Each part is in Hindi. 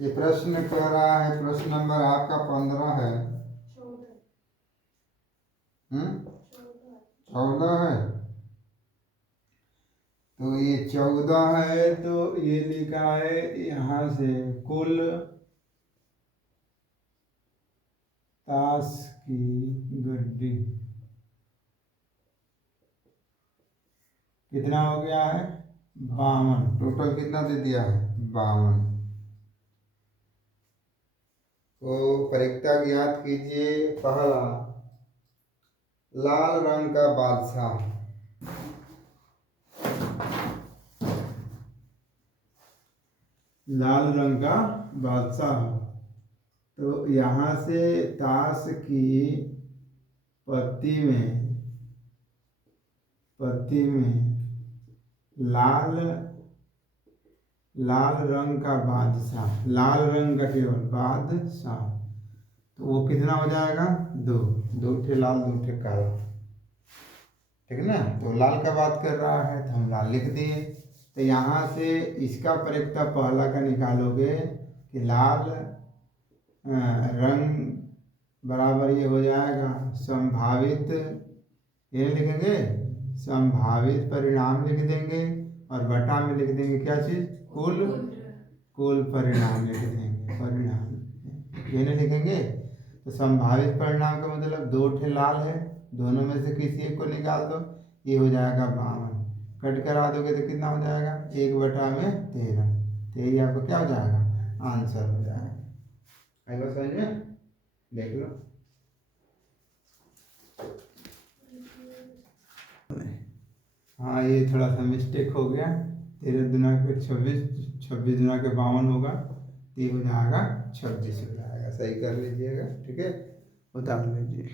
ये प्रश्न कह रहा है, प्रश्न नंबर आपका 15 है। 14 है। तो ये 14 है, तो ये लिखा है यहाँ से कुल ताश की गड्डी कितना हो गया है? 52। टोटल कितना दे दिया है? 52। तो परीक्षा ज्ञात कीजिए। पहला, लाल रंग का बादशाह। लाल रंग का बादशाह। तो यहाँ से ताश की पत्ती में लाल रंग का बादशाह, लाल रंग का केवल बादशाह, तो वो कितना हो जाएगा? 2। 2 ठे लाल, 2 ठे काला। ठीक है ना? तो लाल का बात कर रहा है तो हम लाल लिख दिए। तो यहाँ से इसका परीक्षा पहला का निकालोगे कि लाल रंग बराबर ये हो जाएगा संभावित, ये लिखेंगे संभावित परिणाम लिख देंगे, और बटा में लिख देंगे क्या चीज़? कुल परिणाम लिख देंगे। परिणाम ये नहीं लिखेंगे। तो संभावित परिणाम का मतलब 2 ठे लाल है, दोनों में से किसी एक को निकाल दो, ये हो जाएगा 52। कट करा दोगे तो कितना हो जाएगा? 1/13। तो यही आपको क्या हो जाएगा? आंसर हो जाएगा। आई बात समझ में? देख लो। हाँ, ये थोड़ा सा मिस्टेक हो गया। 13 दुना के 26, 26 दुना के 52 होगा, ये हो जाएगा 26 हो जाएगा। सही कर लीजिएगा। ठीक है, उतार लीजिए।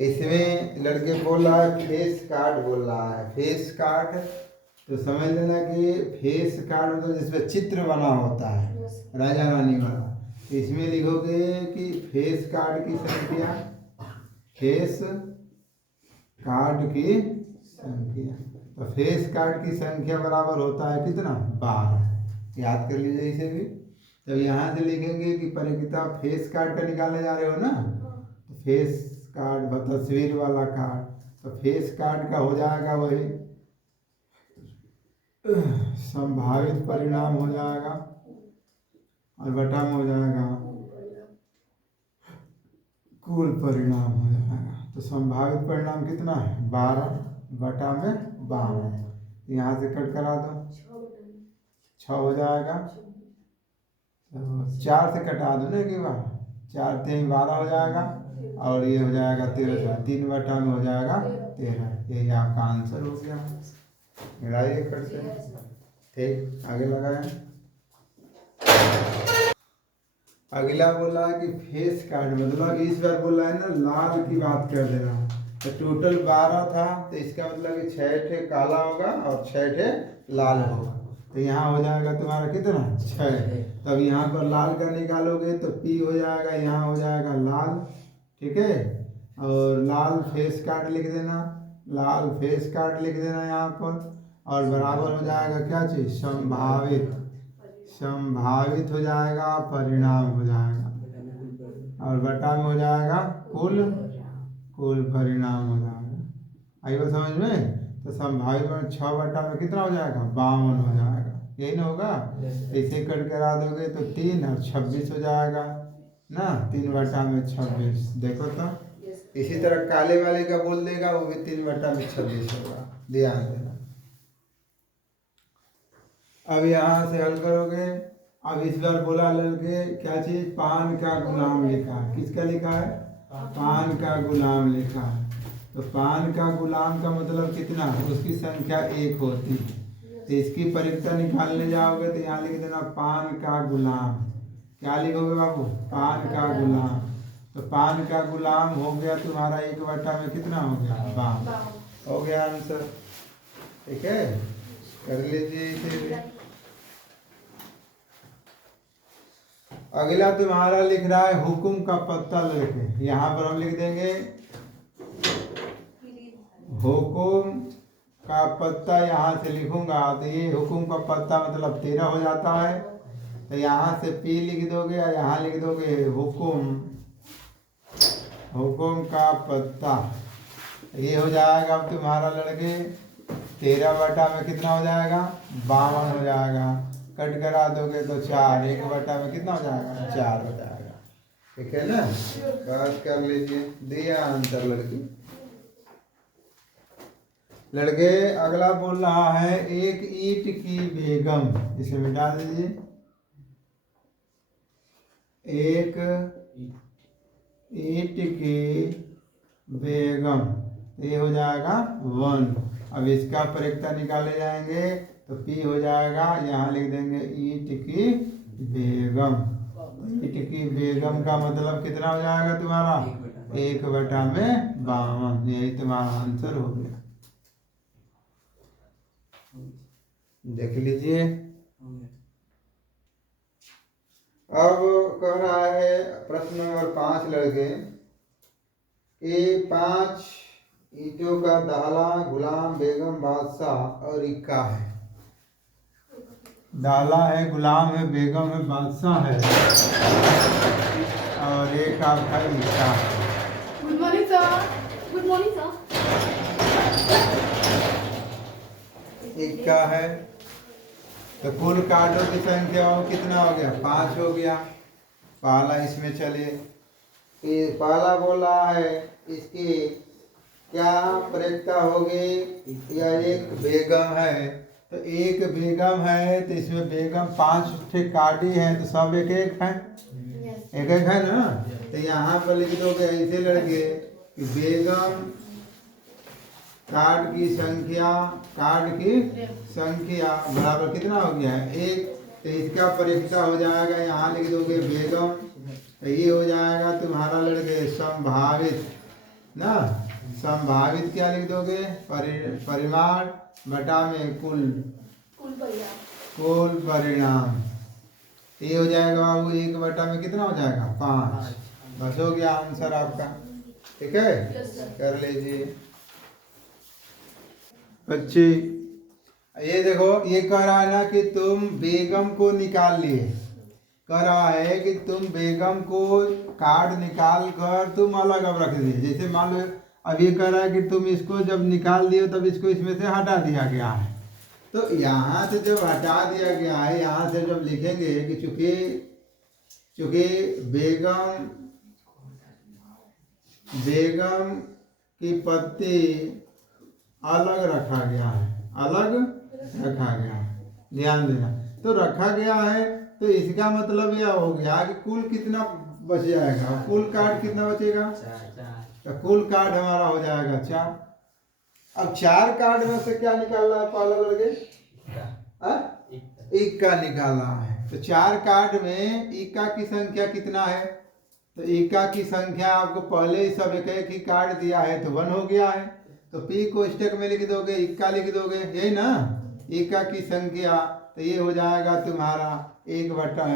इसमें लड़के बोल रहा है फेस कार्ड बोल रहा है। फेस कार्ड तो समझ लेना कि फेस कार्ड मतलब जिसमें चित्र बना होता है राजा रानी वाला। इसमें लिखोगे कि फेस कार्ड की संख्या, फेस कार्ड की संख्या, तो फेस कार्ड की संख्या बराबर होता है कितना? 12। याद कर लीजिए इसे भी। तो यहाँ से लिखेंगे कि परीक्षा फेस कार्ड का निकालने जा रहे हो ना, तो फेस कार्ड तस्वीर वाला कार्ड, तो फेस कार्ड का हो जाएगा वही संभावित परिणाम हो जाएगा, और बटा में हो जाएगा कुल परिणाम हो जाएगा। तो संभावित परिणाम कितना है? 12 बटा में 52। यहाँ से कट करा दो, 6 हो जाएगा। तो 4 से कटा दो ना, कि बार 4 3 12 हो जाएगा, और ये हो जाएगा 13। 3 बटा में हो जाएगा 13। यही आपका आंसर हो गया। मिलाइए कट से। ठीक, आगे लगाएं। अगला बोला है कि फेस कार्ड मतलब इस बार बोला है ना लाल की बात कर देना। तो टोटल 12 था, तो इसका मतलब कि 6 ठे काला होगा और 6 ठे लाल होगा। तो यहाँ हो जाएगा तुम्हारा कितना? 6। तब यहाँ पर लाल का निकालोगे तो पी हो जाएगा, यहाँ हो जाएगा लाल। ठीक है, और लाल फेस कार्ड लिख देना, लाल फेस कार्ड लिख देना यहाँ पर, और बराबर हो जाएगा क्या चीज़? संभावित। संभावित हो जाएगा, परिणाम हो जाएगा, और बटा में हो जाएगा कुल परिणाम हो जाएगा। आई बात समझ में? तो संभावित में 6 बटा में कितना हो जाएगा? 52 हो जाएगा। यही ना होगा? इसे कट करा दोगे तो 3 और 26 हो जाएगा ना। 3 बटा में 26। देखो तो इसी तरह काले वाले का बोल देगा, वो भी 3 बटा में 26 होगा। ध्यान देना। अब यहाँ से हल करोगे। अब इस बार बोला लड़के क्या चीज़? पान का गुलाम लिखा है। किसका लिखा है? पान का गुलाम लिखा है। तो पान का गुलाम का मतलब कितना? उसकी संख्या 1 होती है। तो इसकी परीक्षा निकालने जाओगे तो यहाँ लिख देना पान का गुलाम। क्या लिखोगे बाबू? पान का गुलाम। तो पान का गुलाम हो गया तुम्हारा 1 बटा में कितना हो गया? 52 हो गया आंसर। ठीक है, कर लीजिए इसे। अगला तुम्हारा लिख रहा है हुकुम का पत्ता लिखे। यहाँ पर हम लिख देंगे हुकुम का पत्ता। यहाँ से लिखूंगा तो ये हुकुम का पत्ता मतलब 13 हो जाता है। तो यहाँ से पी लिख दोगे और यहाँ लिख दोगे हुकुम, हुकुम का पत्ता। ये हो जाएगा अब तुम्हारा लड़के 13 बटा में कितना हो जाएगा 52 हो जाएगा। कट करा दोगे तो 4, 1 बटा में कितना हो जाएगा 4 हो जाएगा। ठीक है ना, बात कर लीजिए, दिया आंसर लड़की। लड़के अगला बोल रहा है एक ईंट की बेगम, इसे मिटा दीजिए। एक ईंट की बेगम, ये हो जाएगा 1। अब इसका परिक्ता निकाले जाएंगे तो पी हो जाएगा, यहाँ लिख देंगे ईंट की बेगम। ईंट की बेगम का मतलब कितना हो जाएगा तुम्हारा 1 बटा में 52। यही तुम्हारा आंसर हो गया। देख लीजिए। अब कह रहा है प्रश्न नंबर 5 लड़के, ये 5 ईंटों का दाला गुलाम बेगम बादशाह और इक्का है। दाला है, गुलाम है, बेगम है, बादशाह है और एक आपका इक्का है। Good morning sir. Good morning sir. इक्का है तो कुल कार्डों की संख्या हो कितना हो गया 5 हो गया। पहला इसमें चले, ये पहला बोला है इसकी क्या परिक्ता होगी, या एक बेगम है तो एक बेगम है तो इसमें बेगम 5 ठे कार्डी है तो सब एक एक है, एक एक है ना। तो यहाँ पर लिख दोगे ऐसे लड़के कि बेगम कार्ड की संख्या, कार्ड की संख्या बराबर कितना हो गया है 1। तो इसका परिक्ता हो जाएगा, यहाँ लिख दोगे बेगम, तो ये हो जाएगा तुम्हारा लड़के संभावित ना। संभावित क्या लिख दोगे परिमाण बटा में कुल परिणाम। ये हो जाएगा बाबू 1 बटा में कितना हो जाएगा 5। बस हो गया आंसर आपका। ठीक है, कर लीजिए बच्चे। ये देखो, ये कह रहा है ना कि तुम बेगम को निकाल लिए, कह रहा है कि तुम बेगम को कार्ड निकाल कर तुम अलग अब रख दिए। जैसे मान लो अब ये कह रहा है कि तुम इसको जब निकाल दिए तब इसको इसमें से हटा दिया गया है। तो यहाँ से जब हटा दिया गया है, यहाँ से जब लिखेंगे कि चूंकि बेगम की पत्ती अलग रखा गया है, अलग रखा गया है, ध्यान देना। तो रखा गया है तो इसका मतलब यह हो गया कि कुल कितना बच जाएगा, कुल कार्ड कितना बचेगा, तो कुल कार्ड हमारा हो जाएगा 4। अब 4 कार्ड में से क्या निकालना है पहला लड़के, इक्का निकालना है। तो 4 कार्ड में इक्का की संख्या कितना है, तो इक्का की संख्या आपको पहले ही सब एक एक ही कार्ड दिया है तो 1 हो गया है। तो पी को स्टेक में लिख दोगे, इक्का लिख दोगे, यही ना इक्का की संख्या। तो ये हो जाएगा तुम्हारा 1 बटा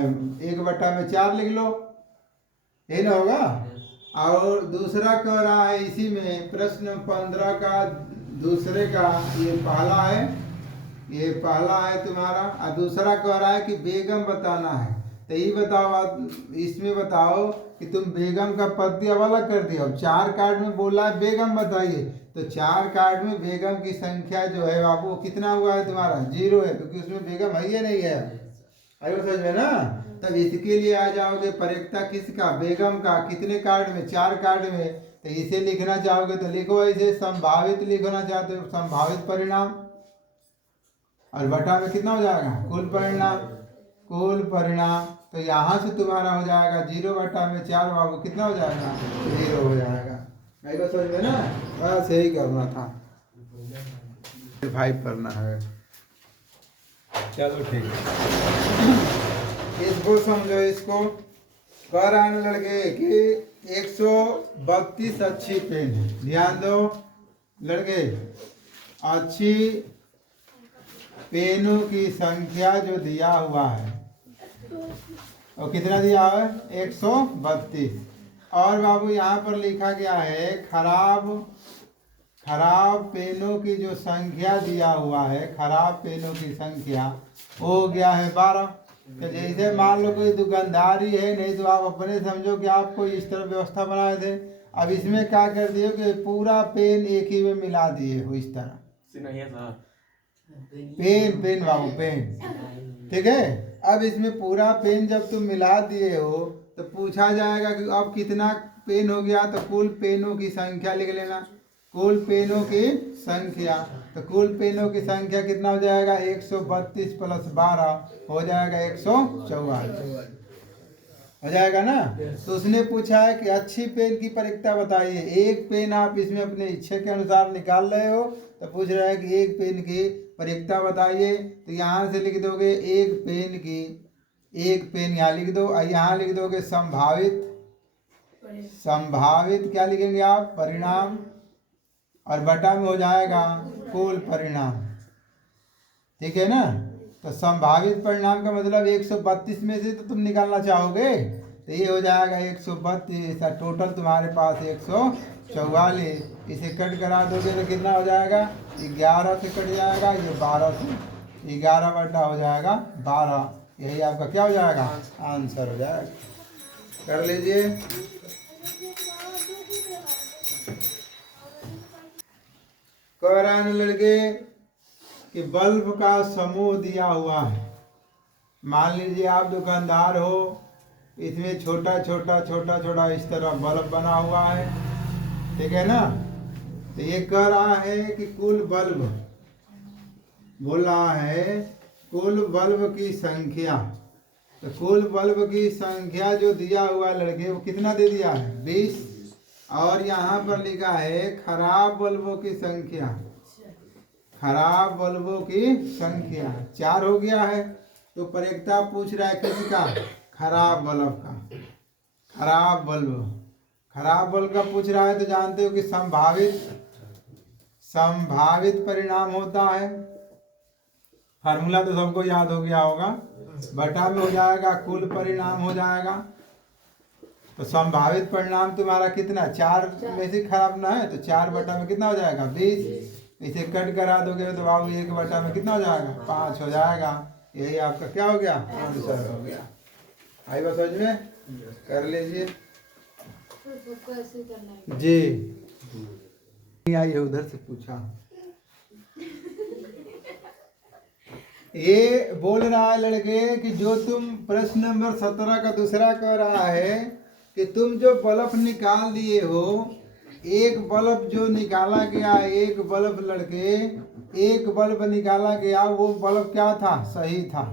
में 4 लिख लो, यही ना होगा। और दूसरा कह रहा है इसी में प्रश्न 15 का दूसरे का, ये पहला है, ये पहला है तुम्हारा, और दूसरा कह रहा है कि बेगम बताना है। तो ये बताओ, इसमें बताओ कि तुम बेगम का पति अब अलग कर दिया। अब 4 कार्ड में बोला है बेगम बताइए, तो 4 कार्ड में बेगम की संख्या जो है बाबू कितना हुआ है तुम्हारा 0 है, क्योंकि उसमें बेगम है ही नहीं है। आयो समझ में ना। तब इसके लिए आ जाओगे परिक्ता किसका, बेगम का। कितने कार्ड में 4 कार्ड में। तो इसे लिखना चाहोगे तो लिखो ऐसे, संभावित लिखना चाहते हो संभावित परिणाम, और बटा में कितना हो जाएगा कुल परिणाम, कुल परिणाम। तो यहाँ से तुम्हारा हो जाएगा 0 बटा में 4 बाबू कितना हो जाएगा 0 हो जाएगा। मेरे को समझ में ना, बस यही करना था, 5 करना है। चलो ठीक है, इसको समझो। इसको कह रहा है लड़के कि 132 अच्छी पेन है। ध्यान दो लड़के, अच्छी पेनों की संख्या जो दिया हुआ है और कितना दिया हुआ है 132। और बाबू यहाँ पर लिखा गया है खराब पेनों की जो संख्या दिया हुआ है, खराब पेनों की संख्या हो गया है 12। कि जैसे मान लो कोई दुकानदार ही है, नहीं तो आप अपने समझो कि आपको इस तरह व्यवस्था बनाए थे। अब इसमें क्या कर दिए कि पूरा पेन एक ही में मिला दिए हो इस तरह। पेन पेन बाबू पेन, ठीक है। अब इसमें पूरा पेन जब तुम मिला दिए हो तो पूछा जाएगा कि अब कितना पेन हो गया, तो कुल पेनों की संख्या लिख लेना। कुल पेनों की संख्या, तो कुल पेनों की संख्या कितना हो जाएगा, 132 प्लस 12 हो जाएगा 144 हो जाएगा ना। तो उसने पूछा है कि अच्छी पेन की परिकता बताइए। एक पेन आप इसमें अपने इच्छा के अनुसार निकाल रहे हो, तो पूछ रहा है कि एक पेन की परिकता बताइए। तो यहाँ से लिख दोगे एक पेन की, एक पेन यहाँ लिख दो, और यहाँ लिख दोगे संभावित, संभावित क्या लिखेंगे आप, परिणाम, और बटा में हो जाएगा कुल परिणाम, ठीक है ना। तो संभावित परिणाम का मतलब 132 में से तो तुम निकालना चाहोगे, तो ये हो जाएगा 132, टोटल तुम्हारे पास 144। इसे कट करा दोगे तो कितना हो जाएगा, 11 से कट जाएगा, ये 12 से, 11 बटा हो जाएगा 12। यही आपका क्या हो जाएगा, आंसर हो जाएगा। कर लीजिए। कह रहे हैं लड़के कि बल्ब का समूह दिया हुआ है। मान लीजिए आप दुकानदार हो, इसमें छोटा छोटा छोटा छोटा इस तरह बल्ब बना हुआ है, ठीक है ना। तो ये कह रहा है कि कुल बल्ब, बोल रहा है कुल बल्ब की संख्या। तो कुल बल्ब की संख्या जो दिया हुआ लड़के वो कितना दे दिया है, 20। और यहाँ पर लिखा है खराब बल्बों की संख्या, खराब बल्बों की संख्या 4 हो गया है। तो परिकता पूछ रहा है किसका, खराब बल्ब का। खराब बल्ब, खराब बल्ब का पूछ रहा है, तो जानते हो कि संभावित, संभावित परिणाम होता है, फार्मूला तो सबको याद हो गया होगा, बटा में हो जाएगा कुल परिणाम हो जाएगा। तो संभावित परिणाम तुम्हारा कितना, 4 में से खराब ना है, तो 4 बटा में कितना हो जाएगा, 20। इसे कट करा दोगे तो बाबू 1 बटा में कितना हो जाएगा, 5 हो जाएगा। यही आपका क्या हो गया, आंसर हो गया। आई बात समझ में, कर लीजिए जी। आई है उधर से पूछा, ये बोल रहा है लड़के कि जो तुम प्रश्न नंबर 17 का दूसरा कह रहा है कि तुम जो बल्ब निकाल दिए हो, एक बल्ब जो निकाला गया, एक बल्ब लड़के, एक बल्ब निकाला गया, वो बल्ब क्या था, सही था,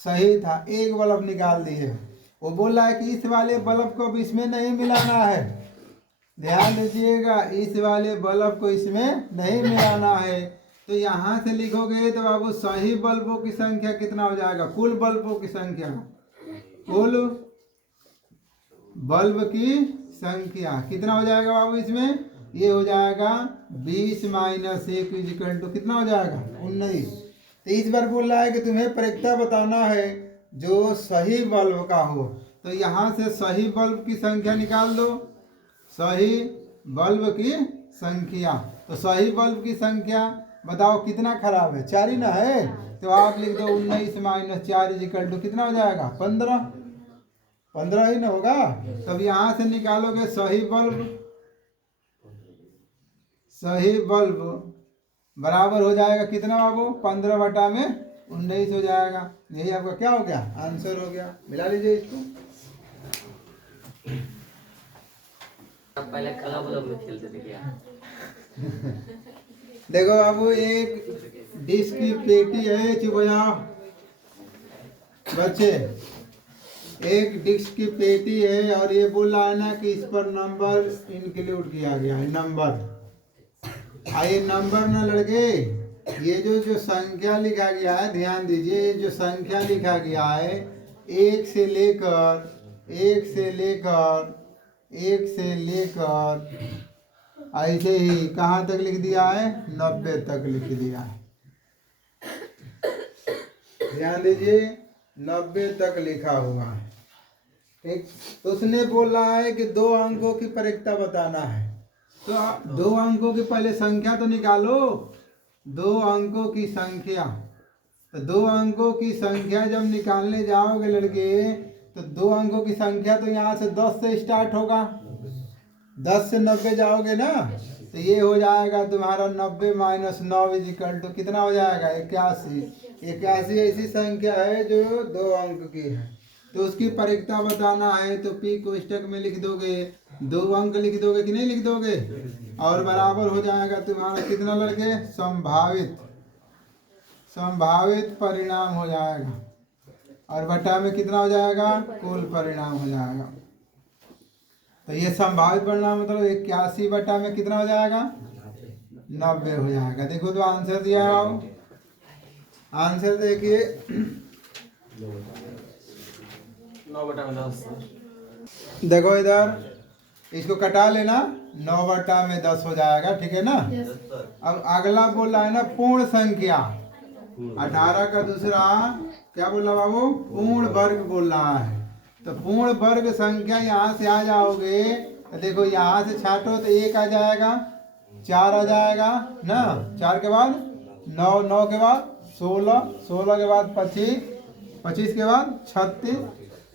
सही था, एक बल्ब निकाल दिए। वो बोल रहा है कि इस वाले बल्ब को भी इसमें नहीं मिलाना है, ध्यान दीजिएगा, इस वाले बल्ब को इसमें नहीं मिलाना है। तो यहाँ से लिखोगे तो बाबू सही बल्बों की संख्या कितना हो जाएगा, कुल बल्बों की संख्या, कुल बल्ब की संख्या कितना हो जाएगा बाबू इसमें, ये हो जाएगा 20 - 1 = कितना हो जाएगा, 19। तो इस बार बोल रहा है कि तुम्हें परिकता बताना है जो सही बल्ब का हो। तो यहाँ से सही बल्ब की संख्या निकाल दो, सही बल्ब की संख्या। तो सही बल्ब की संख्या बताओ कितना खराब है, 4 ही ना है, तो आप लिख दो 19 - 4 = कितना हो जाएगा, 15। 15 ही ना होगा। तब यहाँ से निकालोगे सही बल्ब, सही बल्ब बराबर हो जाएगा कितना बाबू, 15 बटा में 19 हो जाएगा। यही आपका क्या हो गया, आंसर हो गया। मिला लीजिए इसको। पहले कला बल्ब में खेलते थे क्या? देखो बाबू, एक डिश की पेटी है, चुप हो जाओ बच्चे, एक डिश की पेटी है और ये बोल रहा है ना कि इस पर नंबर इंक्लूड किया गया है, नंबर। आइए नंबर ना लड़के, ये जो संख्या लिखा गया है, ध्यान दीजिए, ये जो संख्या लिखा गया है, 1 से लेकर ऐसे ही कहाँ तक लिख दिया है, 90 तक लिख दिया है। ध्यान दीजिए, 90 तक लिखा हुआ है, ठीक। तो उसने बोल रहा है कि 2 अंकों की परिकता बताना है। तो आप 2 अंकों की पहले संख्या तो निकालो, 2 अंकों की संख्या। तो 2 अंकों की संख्या जब निकालने जाओगे लड़के, तो 2 अंकों की संख्या तो यहाँ से 10 से स्टार्ट होगा। 10 से 90 जाओगे ना, तो ये हो जाएगा तुम्हारा 90 माइनस 9 इजिकल टू कितना हो जाएगा 81। 81 ऐसी संख्या है जो 2 अंक की है, तो उसकी परिकता बताना है तो पी कोष्टक में लिख दोगे, 2 अंक लिख दोगे कि नहीं लिख दोगे, और बराबर हो जाएगा तुम्हारा कितना लड़के, संभावित परिणाम हो जाएगा, और बटा में कितना हो जाएगा, कुल परिणाम हो जाएगा। तो ये संभावित परिणाम मतलब 81 बटा में कितना हो जाएगा, 90 हो जाएगा। देखो तो आंसर दिया है, आओ आंसर देखिए, 9/10। देखो इधर इसको कटा लेना, 9/10 हो जाएगा, ठीक है ना। Yes. अब अगला बोल रहा है ना पूर्ण संख्या, 18 का दूसरा क्या बोल रहा बाबू, पूर्ण वर्ग बोल रहा है। तो पूर्ण वर्ग संख्या यहाँ से आ जाओगे, तो देखो यहाँ से छाटो तो 1 आ जाएगा, 4 आ जाएगा ना, 4 के बाद 9, 9 के बाद 16, 16 के बाद 25, 25 के बाद 36,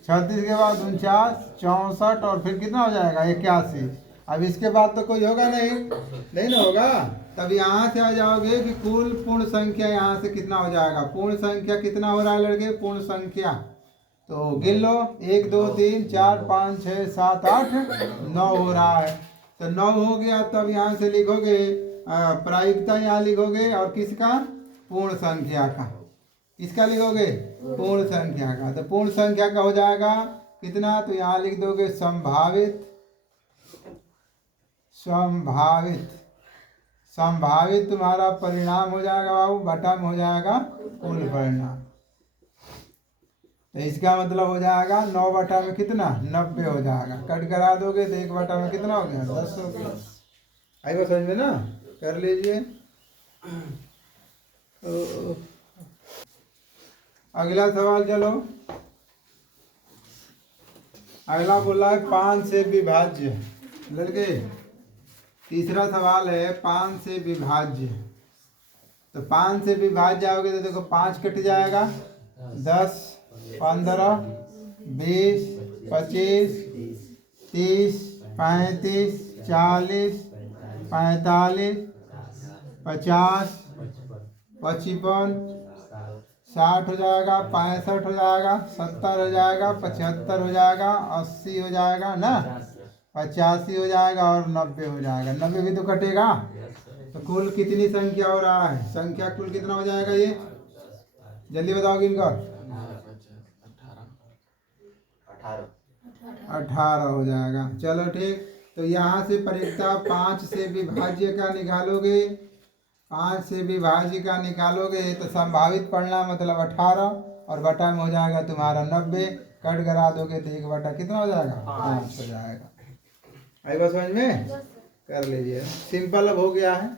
36 के बाद 49, 64 और फिर कितना हो जाएगा 81। अब इसके बाद तो कोई होगा नहीं ना होगा। तब यहाँ से आ जाओगे कि कुल पूर्ण संख्या यहाँ से कितना हो जाएगा, पूर्ण संख्या कितना हो रहा है लड़के, पूर्ण संख्या तो गिन लो, 1 2 3 4 5 6 7 8 9 हो रहा है। तो 9 हो गया, तब यहाँ से लिखोगे प्रायिकता यहाँ लिखोगे, और किसका, पूर्ण संख्या का, किसका लिखोगे, पूर्ण संख्या का। तो पूर्ण संख्या का हो जाएगा कितना, तो यहाँ लिख दोगे संभावित तुम्हारा परिणाम हो जाएगा बाबू, बटा में हो जाएगा कुल परिणाम। तो इसका मतलब हो जाएगा 9 बटा में कितना, 90 हो जाएगा। कट करा दोगे तो 1 बटा में कितना हो गया, 10 हो गया। आई बात समझ में ना, कर लीजिए। अगला सवाल चलो, अगला बोला है 5 से विभाज्य लड़के। तीसरा सवाल है 5 से विभाज्य। तो 5 से विभाज्य आओगे तो देखो 5 कट जाएगा, 10 15 20 25 30 35 40 45 50 55 60 हो जाएगा, 65 हो जाएगा, 70 हो जाएगा, 75 हो जाएगा, 80 हो जाएगा ना, 85 हो जाएगा और 90 हो जाएगा। 90 भी तो कटेगा। तो कुल कितनी संख्या हो रहा है, संख्या कुल कितना हो जाएगा ये, जल्दी बताओगे इनका। 18 हो जाएगा। चलो ठीक, तो यहाँ से परिकता 5 से विभाज्य का निकालोगे, 5 से विभाज्य का निकालोगे तो संभावित परिणाम मतलब 18 और बटा में हो जाएगा तुम्हारा 90। कट करा दोगे तो 1 बटा कितना हो जाएगा, 5 हो जाएगा। आई बात समझ में, कर लीजिए, सिंपल अब हो गया है।